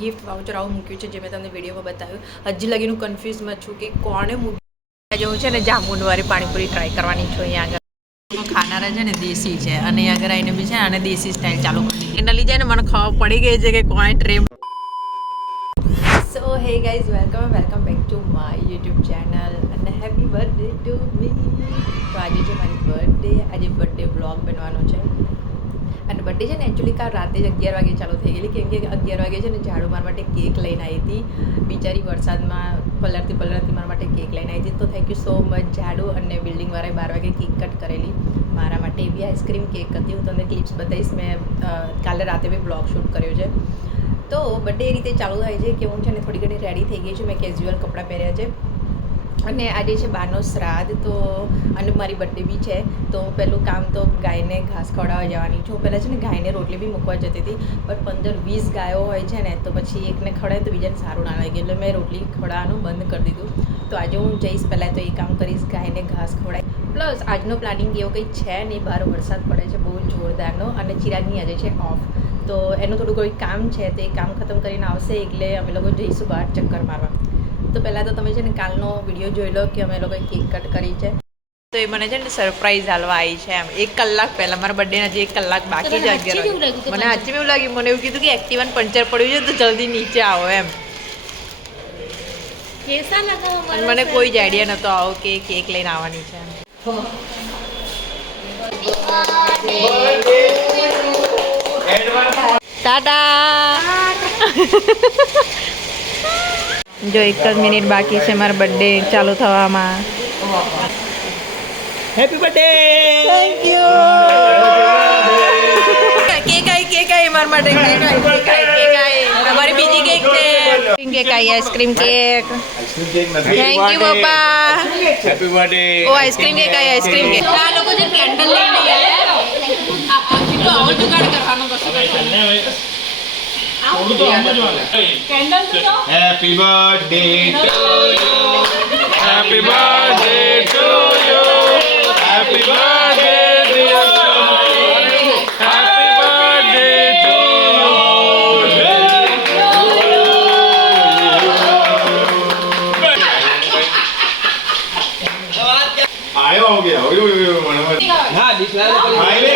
Gift voucher આવું મૂક્યું છે જે મેં તમને વિડીયોમાં બતાવ્યું. હજી લગીનું કન્ફ્યુઝમાં છું કે કોણે મૂક્યું. આજે હું છે ને જામુનવાળી પાણીપુરી ટ્રાય કરવાની છું. અહીંયા આગળ ખાનારા છે ને દેશી છે અને આગળ આવીને બી છે અને દેશી સ્ટાઇલ ચાલુ કરી એના લીધે ને મને ખબર પડી ગઈ છે કે કોઈ tray. So hey guys, welcome back to my YouTube channel અને હેપી બર્થડે ટુ મી. તો આજે છે મારી બર્થડે. આજે બર્થડે વ્લોગ બનવાનો છે અને બર્થડે છે ને એકચ્યુઅલી કાલ રાતે જ 11 વાગે ચાલુ થઈ ગયેલી કેમ કે 11 વાગે છે ને ઝાડુ મારા માટે કેક લઈને આવી હતી. બિચારી વરસાદમાં પલળતી મારા માટે કેક લઈને આવી હતી. તો થેન્ક યુ સો મચ ઝાડુ અને બિલ્ડિંગવાળાએ 12 વાગે કેક કટ કરેલી મારા માટે. એવી આઈસ્ક્રીમ કેક હતી. હું તમને ક્લિપ્સ બતાવીશ. મેં કાલે રાતે બી બ્લોગ શૂટ કર્યો છે. તો બર્થડે એ રીતે ચાલુ થાય છે કે હું છે ને થોડી ઘણી રેડી થઈ ગઈ છું. મેં કેઝ્યુઅલ કપડાં પહેર્યા છે અને આજે છે બાનો શ્રાદ્ધ. તો અને મારી બર્થડે બી છે. તો પહેલું કામ તો ગાયને ઘાસ ખવડાવવા જવાની છું. પહેલાં છે ને ગાયને રોટલી બી મૂકવા જતી હતી પણ 15-20 ગાયો હોય છે ને તો પછી એકને ખવડાવે તો બીજાને સારું ના લાગે એટલે મેં રોટલી ખવડાવવાનું બંધ કરી દીધું. તો આજે હું જઈશ પહેલાં તો એ કામ કરીશ, ગાયને ઘાસ ખવડાવી. પ્લસ આજનો પ્લાનિંગ એવો કંઈ છે નહીં. બહાર વરસાદ પડે છે બહુ જોરદારનો અને ચિરાગની આજે છે ઓફ. તો એનું થોડું કોઈ કામ છે તો એ કામ ખતમ કરીને આવશે એટલે અમે લોકો જઈશું બહાર ચક્કર મારવા. તો પહેલાં તો તમે છે ને કાલનો વિડીયો જોઈ લો કે અમે લોકોએ કેક કટ કરી છે. તો એ મને છે ને સરપ્રાઈઝ હાલવા આવી છે એમ 1 કલાક પહેલાં. મારા બર્થડેના જે 1 કલાક બાકી છે 11 મને સાચી એવું લાગ્યું. મને એવું કીધું કે એક્ટિવાને પંચર પડ્યું છે તો જલ્દી નીચે આવો એમ. અને મને કોઈ જ આઈડિયા નહોતો આવો કે કેક લઈને આવવાની છે. ટાટા. જો 1 જ મિનિટ બાકી છે મારા બર્થડે ચાલુ થવામાં. Happy birthday. Thank you. Cake આઈ મારા માટે. કેક આઈ તમારી બીજી કેક છે. કેક આઈ આઈસ્ક્રીમ કેક. થેન્ક યુ પપ્પા. Happy birthday. ઓ આઈસ્ક્રીમ કેક આઈ આઈસ્ક્રીમ કેક. આ લોકો જે કેન્ડલ લઈને આવ્યા તો આવો જુગાડ કરવાનો કશું happy birthday to you. Happy birthday to you. Happy birthday dear Soni. Happy birthday to you. આયો હો ગયા. ઓય હા દિસલા ખાઈ લે.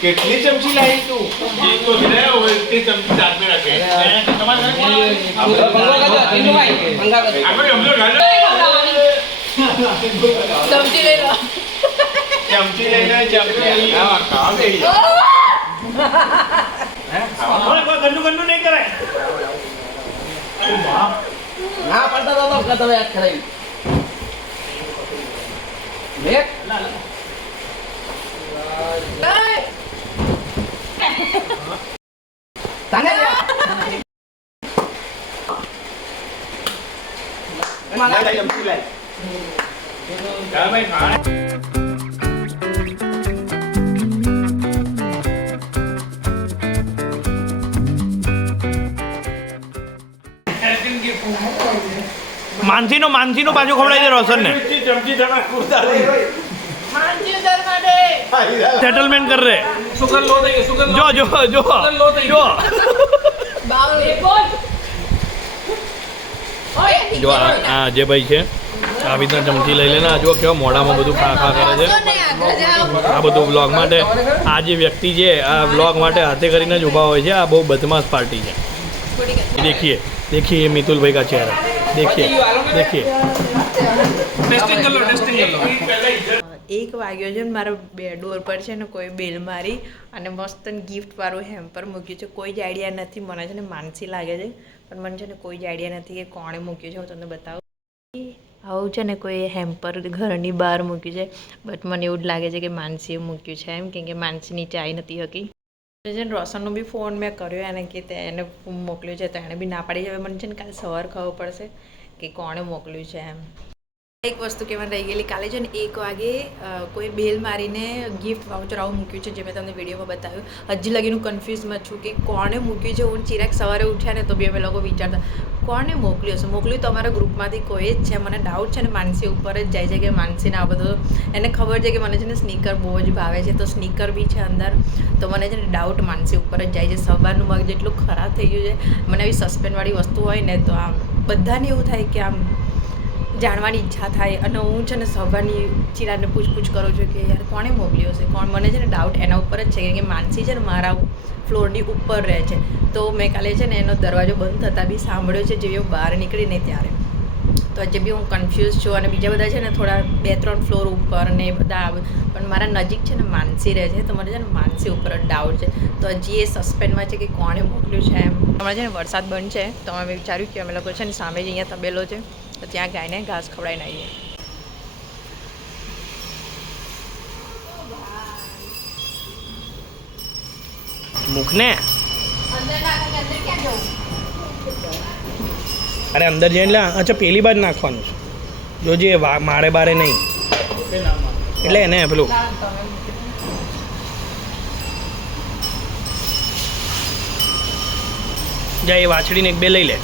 કેટલી ચમચી લાવી તું? એક તો છે હવે તે ચમચી સાથ મે રાખે. તમારા ઘરે ચમચી લઈ લો. ચમચી લઈને ચમચી હા કામ થઈ હે ખાવા કોઈ ગંદુ નહીં કરાય. ના પડતા તો તમે યાદ કરાવી મેક તને મારા ચમચી લાય. ચાલ ભાઈ ખાવા. માનસીનો બાજુ ખવડાવી દે રોશનને. ચમચી ધણા કુર્તા સેટલમેન્ટ કર રે. સુગર લો થઈ સુગર જો જો જો જો જો આ જે ભાઈ છે આ રીતના ચમચી લઈ લેને. આ જો કેવા મોઢામાં બધું ખા કરે છે. આ બધું વ્લોગ માટે આ જે વ્યક્તિ છે આ વ્લોગ માટે હાથે કરીને જ ઊભા હોય છે. આ બહુ બદમાશ પાર્ટી છે. देखिए मितुल भाई का चेहरा देखिए. ટેસ્ટિંગ કર લો. 1 વાગ્યો છે મારા ડોર પર છે ને કોઈ બેલ મારી અને મસ્ત ગિફ્ટ વાળું હેમ્પર મૂક્યું છે. કોઈ જ આઈડિયા નથી. મને છે ને માનસી લાગે છે પણ મને છે ને કોઈ જ આઈડિયા નથી કે કોણે મૂક્યું છે. હું તમને બતાવું. આવું છે ને કોઈ હેમ્પર ઘરની બહાર મૂક્યું છે બટ મને એવું જ લાગે છે કે માનસીએ મૂક્યું છે એમ કેમ કે માનસી નીચે આવી નથી હતી. છે ને રોશનનો બી ફોન મેં કર્યો એને કે એને મોકલ્યો છે તો એણે બી ના પાડી. હવે મને છે ને કાલે સવાર ખબર પડશે કે કોણે મોકલ્યું છે એમ. એક વસ્તુ કહેવાની રહી ગયેલી કાલે છે ને 1 વાગે કોઈ બેલ મારીને ગિફ્ટ વાઉચર આવું મૂક્યું છે જે મેં તમને વિડીયોમાં બતાવ્યું. હજી લગીનું કન્ફ્યુઝમાં છું કે કોણે મૂક્યું છે. હું ચિરાગ સવારે ઉઠ્યા ને તો બી અમે લોકો વિચારતા કોણે મોકલ્યું હશે. મોકલ્યું તો અમારા ગ્રુપમાંથી કોઈ જ છે. મને ડાઉટ છે ને માનસી ઉપર જ જાય છે કે માનસીને આ બધું એને ખબર છે કે મને છે ને સ્નીકર બહુ જ ભાવે છે તો સ્નીકર બી છે અંદર. તો મને છે ને ડાઉટ માનસી ઉપર જ જાય છે. સવારનું મગ જેટલું ખરાબ થઈ ગયું છે. મને આવી સસ્પેન્ડવાળી વસ્તુ હોય ને તો આમ બધાને એવું થાય કે આમ જાણવાની ઈચ્છા થાય અને હું છે ને સવારની ચિરાગને પૂછપૂછ કરું છું કે યાર કોણે મોકલ્યો હશે કોણ. મને છે ને ડાઉટ એના ઉપર જ છે કે માનસી છે ને મારા ફ્લોરની ઉપર રહે છે. તો મેં કાલે છે ને એનો દરવાજો બંધ થતાં બી સાંભળ્યો છે જેવી હું બહાર નીકળીને ત્યારે. તો હજી બી હું કન્ફ્યુઝ છું અને બીજા બધા છે ને થોડા 2-3 ફ્લોર ઉપર ને બધા પણ મારા નજીક છે ને માનસી રહે છે તો મને છે ને માનસી ઉપર જ ડાઉટ છે. તો હજી એ સસ્પેન્ડમાં છે કે કોણે મોકલ્યું છે એમ. હમણાં છે ને વરસાદ બંધ છે તો અમે વિચાર્યું કે અમે લોકો છે ને સામે જ અહીંયા તબેલો છે તો ત્યાં ગાયને ઘાસ ખવડાવીને આવીએ. મૂકને અંદર ક્યાં જવું? અરે અંદર જઈને લે. અચ્છા પેલી બાજુ નાખવાનું છે જોજે મારે બારે નહીં એટલે એને પેલું જા એ વાછડીને 1-2 લઈ લે.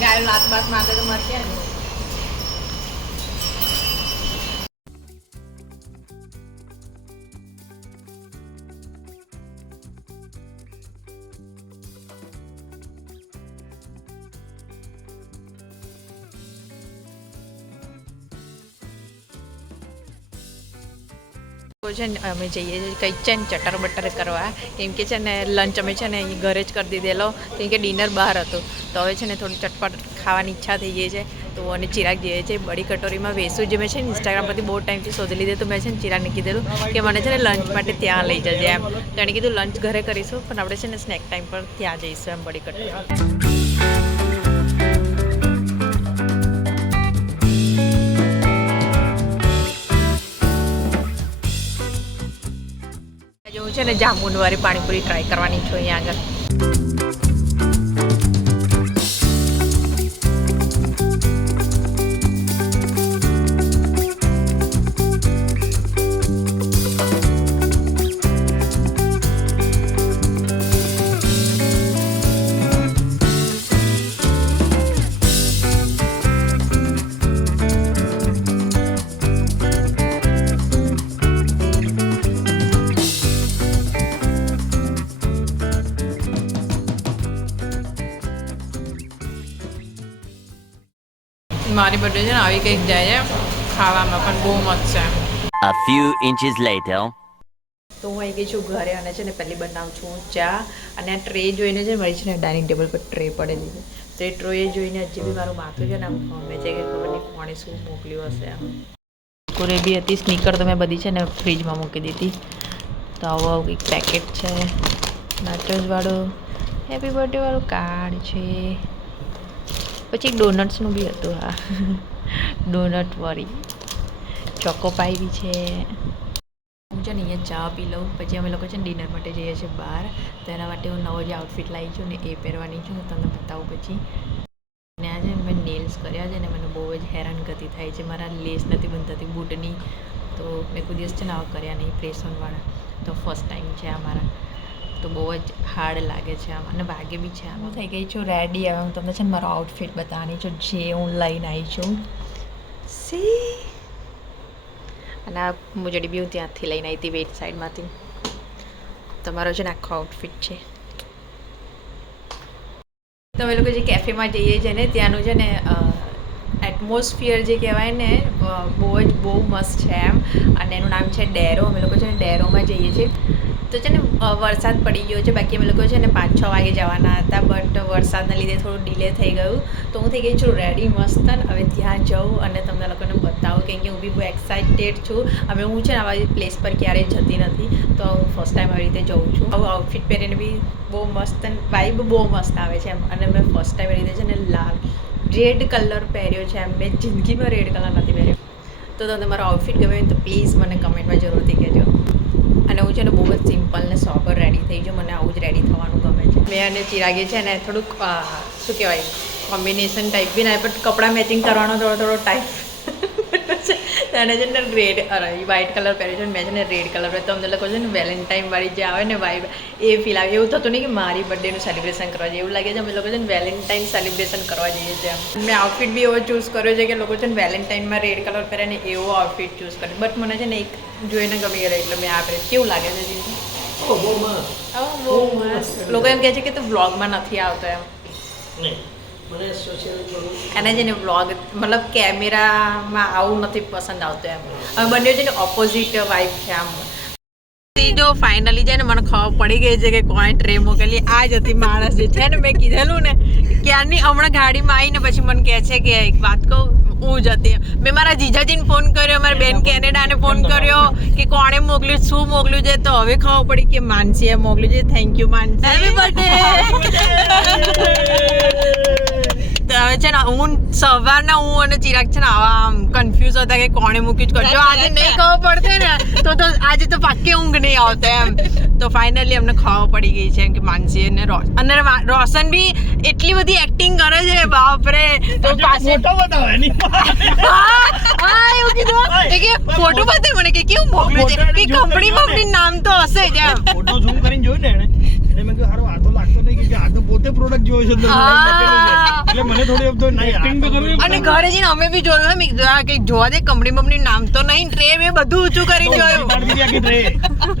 ગાયો લાત બાત મારે તો મર ક્યાં જવું? છે ને અમે જઈએ છીએ કંઈક છે ને ચટર બટર કરવા કેમ કે છે ને લંચ અમે છે ને અહીં ઘરે જ કરી દીધેલો કેમ કે ડિનર બહાર હતું તો હવે છે ને થોડી ચટપટ ખાવાની ઈચ્છા થઈ ગઈ છે તો અને ચિરાગ જઈએ છે બડી કટોરીમાં વેસું જે મેં છે ને ઇન્સ્ટાગ્રામ પરથી બહુ ટાઈમથી શોધી લીધે તો મેં છે ને ચિરાગને કીધેલું કે મને છે ને લંચ માટે ત્યાં લઈ જજે એમ. તો એણે કીધું લંચ ઘરે કરીશું પણ આપણે છે ને સ્નેક ટાઈમ પર ત્યાં જઈશું એમ બડી કટોરી. હું છે ને જામુનવાળી પાણીપુરી ટ્રાય કરવાની છું અહીંયા આગળ. મારી બર્થડે છે ને આવી કંઈક જાય છે ખાવામાં પણ બહુ મસ્ત છે. A few inches later. તો હું આવી ગઈ છું ઘરે અને છે ને પહેલી બનાવું છું ચા અને આ ટ્રે જોઈને છે મારી છે ને ડાઇનિંગ ટેબલ પર ટ્રે પડેલી છે તો એ ટ્રે જોઈને હજી બી મારું માથું છે ને આમ ગમે છે કે ખબર નહીં કોણે શું મોકલ્યું હશે. આમ કુરે બી હતી સ્નીકર તો મેં બધી છે ને ફ્રીજમાં મૂકી દીધી. તો આવું કંઈક પેકેટ છે નાચોસવાળું હેપી બર્થડે વાળું કાર્ડ છે પછી ડોનટ્સનું બી હતું. હા ડોનટ વાળી ચોકોપાઈ બી છે. હું છે ને અહીંયા ચા પી લઉં પછી અમે લોકો છે ને ડિનર માટે જઈએ છીએ બહાર તો એના માટે હું નવો જે આઉટફિટ લાવી છું ને એ પહેરવાની છું તમને બતાવું પછી. અને આજે મેં નેલ્સ કર્યા છે ને મને બહુ જ હેરાનગતિ થાય છે મારા લેસ નથી બનતી બૂટની તો મેં કોઈ દિવસ છે ને આવા કર્યા નહીં પ્રેસ ઓનવાળા તો ફર્સ્ટ ટાઈમ છે આ મારા તો બહુ જ હાર્ડ લાગે છે આમ અને વાગે બી છે. હું થઈ ગઈ છું રેડી. હવે હું તમને છે ને મારો આઉટફિટ બતાવવાની છું જે હું લઈને આવી છું. સી અને આ મુજડી બી હું ત્યાંથી લઈને આવી હતી વેટ સાઈડમાંથી. તમારો છે ને આખો આઉટફિટ છે. તમે લોકો જે કેફેમાં જઈએ છીએ ને ત્યાંનું છે ને એટમોસ્ફિયર જે કહેવાય ને બહુ મસ્ત છે એમ અને એનું નામ છે ડેરો. અમે લોકો છે ને ડેરોમાં જઈએ છીએ તો છે ને વરસાદ પડી ગયો છે બાકી અમે લોકો છે ને 5-6 વાગે જવાના હતા બટ વરસાદના લીધે થોડું ડિલે થઈ ગયું તો હું થઈ ગઈ છું રેડી મસ્ત. હવે ત્યાં જાઉં અને તમને લોકોને બતાવું કેમ કે હું બી બહુ એક્સાઇટેડ છું. હવે હું છે ને આવા પ્લેસ પર ક્યારેય જતી નથી તો હું ફર્સ્ટ ટાઈમ આવી રીતે જઉં છું. આવું આઉટફિટ પહેરીને બી બહુ મસ્ત વાઇબ બહુ મસ્ત આવે છે એમ અને મેં ફર્સ્ટ ટાઈમ આવી રીતે છે ને લાલ રેડ કલર પહેર્યો છે એમ. મેં જિંદગીમાં રેડ કલર નથી પહેર્યો. તો તમને મારો આઉટફિટ ગમે તો પ્લીઝ મને કમેન્ટમાં જરૂરથી કહેજો. અને હું છે ને બહુ જ સિમ્પલ ને સોબર રેડી થઈ જાઉં મને આવું જ રેડી થવાનું ગમે છે. મેં અને ચિરાગે છે ને થોડુંક શું કહેવાય કોમ્બિનેશન ટાઈપ બી ના બટ કપડાં મેચિંગ કરવાનો થોડો ટાઈમ તેને છે ને રેડ અરે વ્હાઇટ કલર પહેર્યો છે મેં છે ને રેડ કલર તો અમને લોકો છે ને વેલેન્ટાઇન વાળી જે આવે ને વાઇબ એ ફીલ આવે એવું થતું નહીં કે મારી બર્થડેનું સેલિબ્રેશન કરવા જઈએ એવું લાગે છે અમે લોકો છે ને વેલેન્ટાઇન સેલિબ્રેશન કરવા જઈએ છીએ મેં આઉટફિટ બી એવો ચૂઝ કર્યો છે કે લોકો છે ને વેલેન્ટાઇનમાં રેડ કલર પહેરે ને એવો આઉટફિટ ચૂઝ કર્યો બટ મને છે ને એક જોઈને ગમી ગયેલો એટલે મેં આ પહેર્યું કેવું લાગે છે જીજુ બહુ મસ્ત લોકો એમ કહે છે કે તું વ્લોગમાં નથી આવતો એમ એને છે ને વ્લોગ મતલબ કેમેરામાં આવું નથી પસંદ આવતું એમ હવે બંને છે ને ઓપોઝિટ વાઇબ છે આમ જો ફાઇનલી છે ને મને ખબર પડી ગઈ છે કે કોણે ટ્રે મોકલી આ જ હતી માણસ જે છે ને મેં કીધેલું ને ક્યારની હમણાં ગાડીમાં આવીને પછી મને કહે છે કે એક વાત કહું હું જ હતી મેં મારા જીજાજીને ફોન કર્યો મારી બેન કેનેડાને ફોન કર્યો કે કોણે મોકલ્યું શું મોકલ્યું છે તો હવે ખબર પડી કે માનસીએ મોકલ્યું છે thank you Mansi happy birthday હવે છે ને હું સવારના હું અને ચિરાગ છે ને આવા આમ કન્ફ્યુઝ હતા કે કોણે મૂક્યું જો આજે નહીં ખબર પડતે ને તો આજે તો પાક્કી ઊંઘ નહીં આવતે એમ તો ફાઇનલી અમને ખબર પડી ગઈ છે કે માનસી અને રોશન બી એટલી બધી એક્ટિંગ કરે છે બાપરે તો ફોટો બતાવે હા એવું કીધું કે ફોટો બતાવે મને કે કેવું મોકલ્યું છે કે કંપની નામ તો હશે જ એમ ફોટો ઝૂમ કરીને જોયું ને એને મેં કહ્યું હારો આ તો લાગતો નહીં કે આ તો પોતે પ્રોડક્ટ જોયો છે એટલે મને થોડી તો એક્ટિંગ તો કરવી અને ઘરે જઈને અમે બી જોયું મેં કીધું આ કે જોવા દે કંપની નામ તો નહીં ટ્રે મેં બધું ઊંચું કરીને જોયું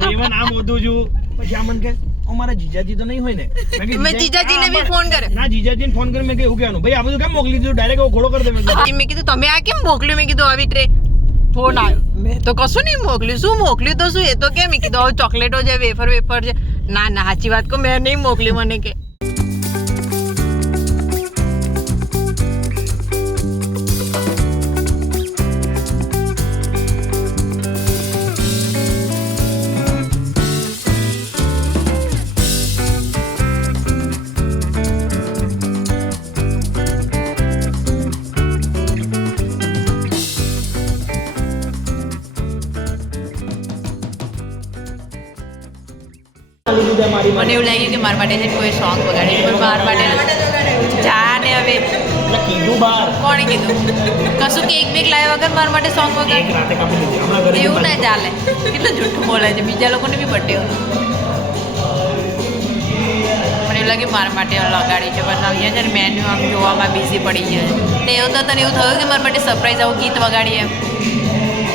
એમાં નામ હોતું છું પછી આ મને કે અમારા જીજાજી તો નહીં હોય ને મેં જીજાજીને બી ફોન કર્યો ના જીજાજીને ફોન કરી મેં એવું કહેવાનું ભાઈ આ બધું કેમ મોકલી દીધું ડાયરેક્ટ ઘોડો કરી દે મેં કીધું તમે આ કેમ મોકલ્યું મેં કીધું આવી ટ્રે ફોન આવ્યો મેં તો કશું નહીં મોકલ્યું શું મોકલ્યું તો શું એ તો કેમ કીધું હવે ચોકલેટો છે વેફર છે ના સાચી વાત કહું મેં નહીં મોકલ્યું મને કે મને એવું લાગ્યું કે મારા માટે છે કોઈ સોંગ વગાડે પણ મારા માટે જા ને હવે કોણે કીધું કશું કેક બેક લાવ્યા વગર મારા માટે સોંગ વગાડે એવું ના ચાલે કેટલું જૂઠું બોલે છે બીજા લોકોને બી બર્થડે મને એવું લાગે મારા માટે લગાડી છે પણ અહીંયા છે ને મેન્યુ આમ જોવામાં બિઝી પડી ગયો છે એવું તો તને એવું થયું કે મારા માટે સરપ્રાઈઝ આવું ગીત વગાડીએ એમ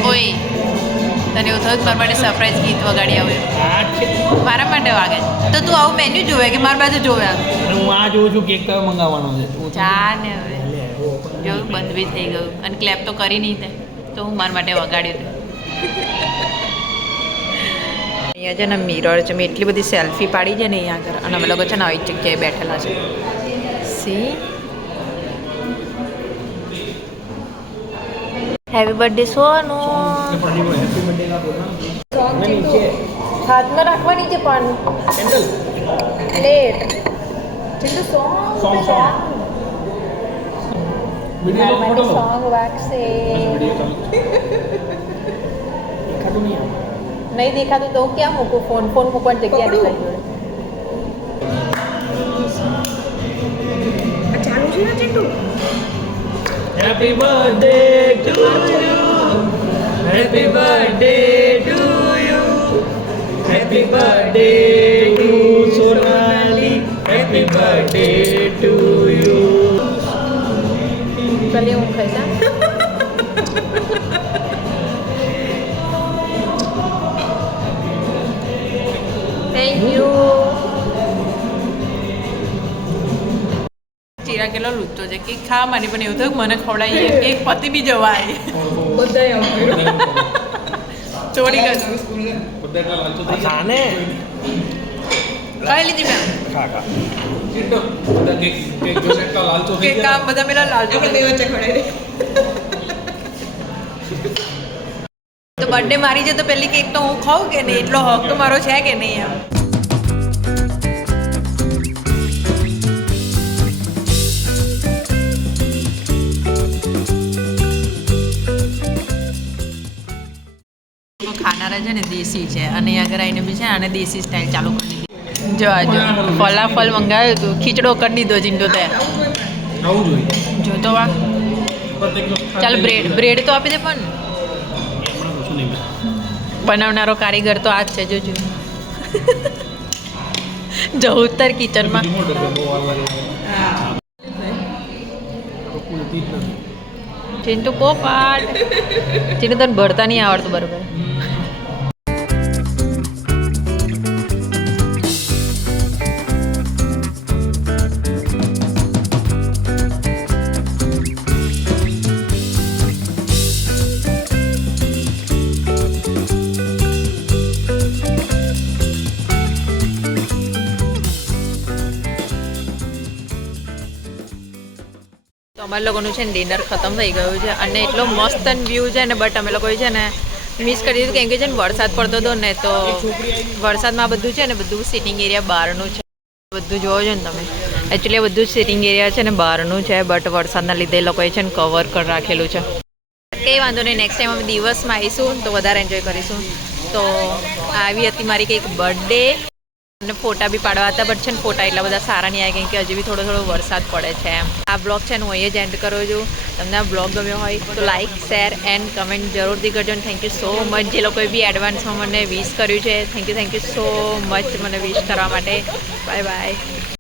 ઓય તને એવું થયું કે મારા માટે સરપ્રાઈઝ ગીત વગાડી આવ્યું મારા માટે વાગે તો તું આવું મેન્યુ જોવે કે મારી બાજુ જોવે હું આ જોઉં છું કેક કયો મંગાવવાનો છે ચા ને હવે જો બંધ બી થઈ ગયું અને ક્લેપ તો કરી નહીં તે તો હું મારા માટે વગાડ્યું અહીંયા છે ને મિરર છે મેં એટલી બધી સેલ્ફી પાડી છે ને અહીંયા આગળ અને અમે લોકો છે ને આવી જગ્યાએ બેઠેલા છે સી હેપી બર્થડે સોનું હાથમાં રાખવાની છે પણ પ્લેટ ચિંટુ સોંગ સોંગ વાગશે નહીં દેખાતું તો ક્યાં મૂકું ફોન મૂકવાની જગ્યા દેખાય જોડે ચાલુ છે ને Chintu happy birthday to you happy birthday to you happy birthday two Sonali happy birthday to you ચલે હું ખાઈશ થેન્ક યુ ચીરા કેટલો લૂચતો છે કે ખા મારી પણ એવું થયું મને ખવડાવીએ કેક પતિ બી જવાય બધા ચોરી કર ખાને ખાઈ લીધી મેં કેક કામ બધા પેલા લાલચો તો બર્થડે મારી છે તો પહેલી કેક તો હું ખાઉં કે નહીં એટલો હક તો મારો છે કે નહીં એમ ખાનારા છે ને દેશી છે અને આગળ આવીને બી છે આને દેશી સ્ટાઇલ ચાલુ કરી દીધી જો ફલાફલ મંગાવ્યું હતું ખીચડો કરી દીધો ચિંટો તે આવું જોઈએ જો તો વા ચાલ બ્રેડ તો આપી દે પણ હમણાં કશું નહીં બનાવનારો કારીગર તો આ જ છે જોજો જવું ઉત્તર કિચનમાં ચિંટુ પોપાટ ચિંટુ તને ભરતા નહીં આવડતું બરોબર તો અમારે લોકોનું છે ને ડિનર ખતમ થઈ ગયું છે અને એટલો મસ્ત વ્યૂ છે ને બટ અમે લોકો છે ને મિસ કરી દીધું કેમ કે છે ને વરસાદ પડતો હતો ને તો વરસાદમાં આ બધું છે ને બધું સિટિંગ એરિયા બહારનું છે બધું જોવો છો ને તમે એકચ્યુઅલી બધું સિટિંગ એરિયા છે ને બહારનું છે બટ વરસાદના લીધે એ લોકોએ છે ને કવર કરી રાખેલું છે કંઈ વાંધો નહીં નેક્સ્ટ ટાઈમ અમે દિવસમાં આવીશું તો વધારે એન્જોય કરીશું તો આવી હતી મારી કંઈક બર્થડે અને ફોટા બી પાડવા હતા બટ છે ને ફોટા એટલા બધા સારા નહીં આવ્યા કેમ કે હજી બી થોડો વરસાદ પડે છે એમ આ બ્લોગ છે ને હું અહીંયા જ એન્ડ કરું છું તમને આ બ્લોગ ગમ્યો હોય તો લાઇક શેર એન્ડ કમેન્ટ જરૂરથી કરજો અને થેન્ક યુ સો મચ જે લોકોએ બી એડવાન્સમાં મને વિશ કર્યું છે થેન્ક યુ સો મચ મને વિશ કરવા માટે બાય બાય